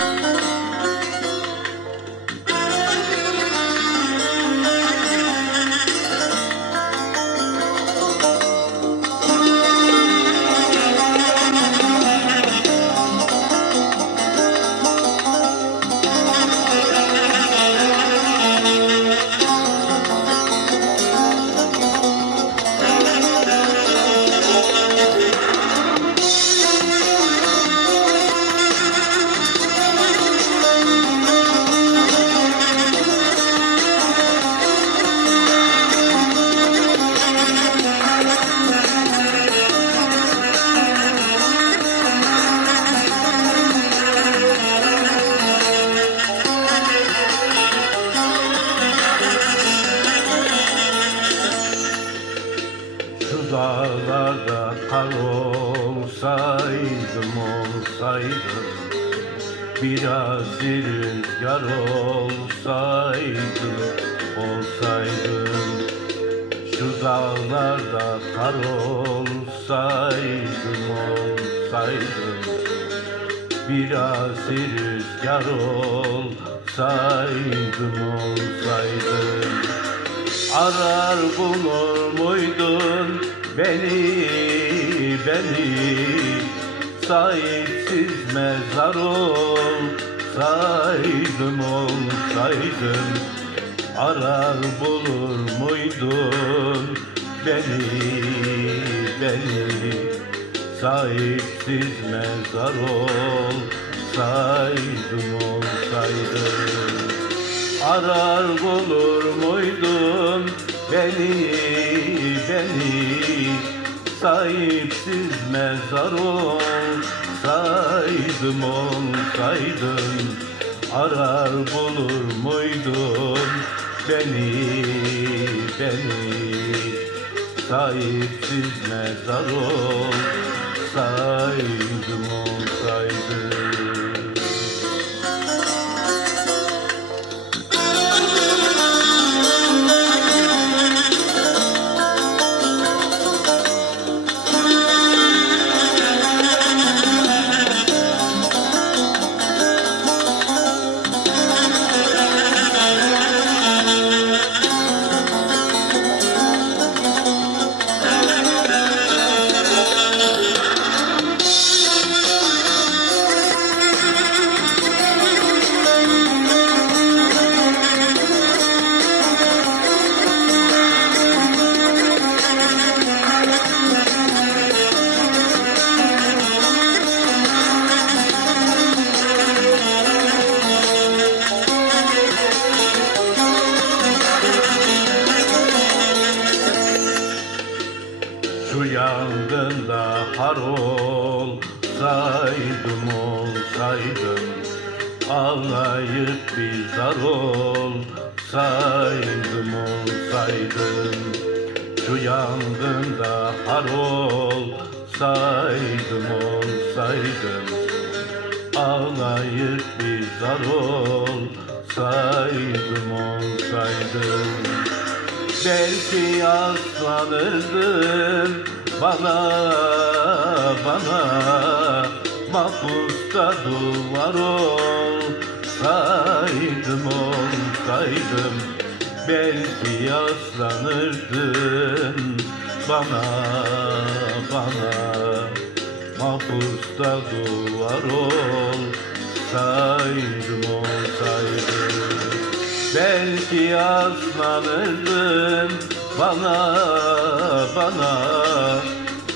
Şu dağlarda kar olsaydım olsaydım. Biraz rüzgar olsaydım olsaydım. Şu dağlarda kar olsaydım olsaydım. Biraz rüzgar olsaydım olsaydım. Arar bulur muydun beni, beni Sahipsiz mezar olsaydım, olsaydım Arar bulur muydun? Beni, beni Sahipsiz mezar olsaydım, olsaydım Arar bulur muydun beni, beni Sahipsiz mezar olsaydım, olsaydım Arar bulur muydun? Beni, beni Sahipsiz mezar olsaydım, olsaydım Şu yangında har olsaydım olsaydım Ağlayıp bir zar olsaydım olsaydım. Şu yangında har olsaydım olsaydım Ağlayıp bir zar olsaydım olsaydım Belki yaslanırdın bana bana Mahpusta duvar olsaydım olsaydım Belki yaslanırdın bana bana Mahpusta duvar olsaydım olsaydım Belki yaslanırdın bana bana.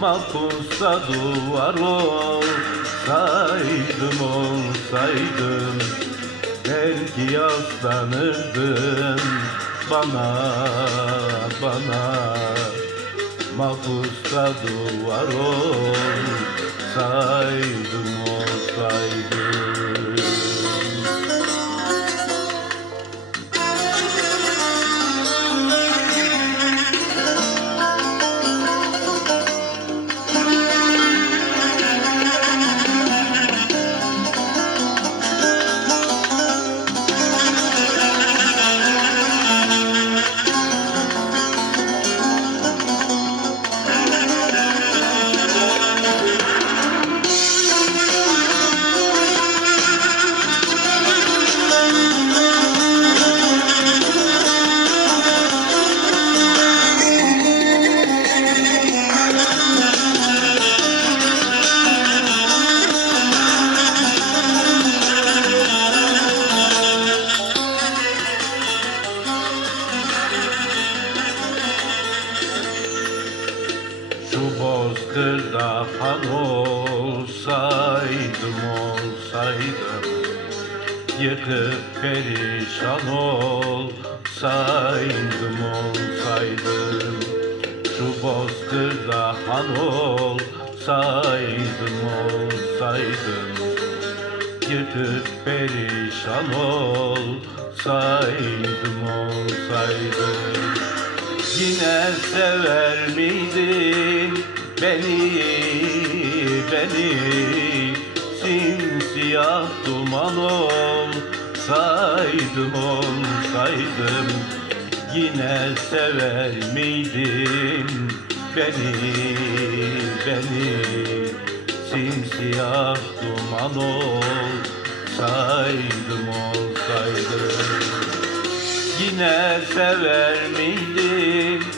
Mahpusta duvar olsaydım olsaydım. Belki yaslanırdın bana bana. Mahpusta duvar olsaydım olsaydım kırda fal olsaydım olsaydım. Yıkıp perişan olsaydım olsaydım. Şu bozkırda han olsaydım olsaydım. Yıkıp perişan olsaydım olsaydım. Yine sever miydin beni, beni Simsiyah duman olsaydım, olsaydım Yine sever miydin beni, beni Simsiyah duman olsaydım, olsaydım Yine sever miydin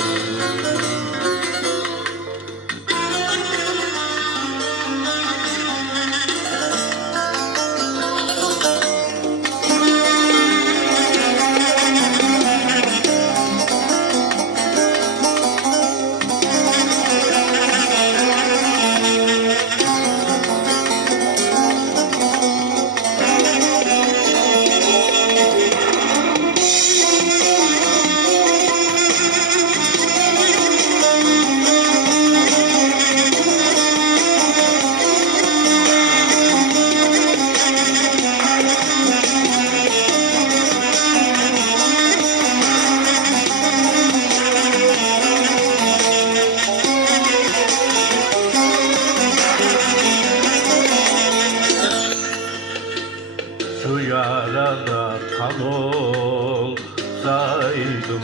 yarada kan olsaydım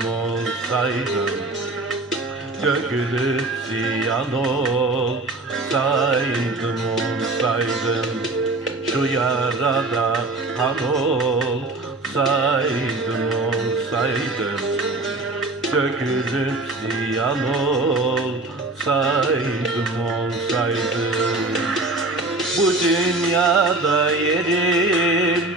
olsaydım. Dökülüp ziyan olsaydım olsaydım. Şu yarada kan olsaydım olsaydım. Dökülüp ziyan olsaydım olsaydım. Bu dünyada yerim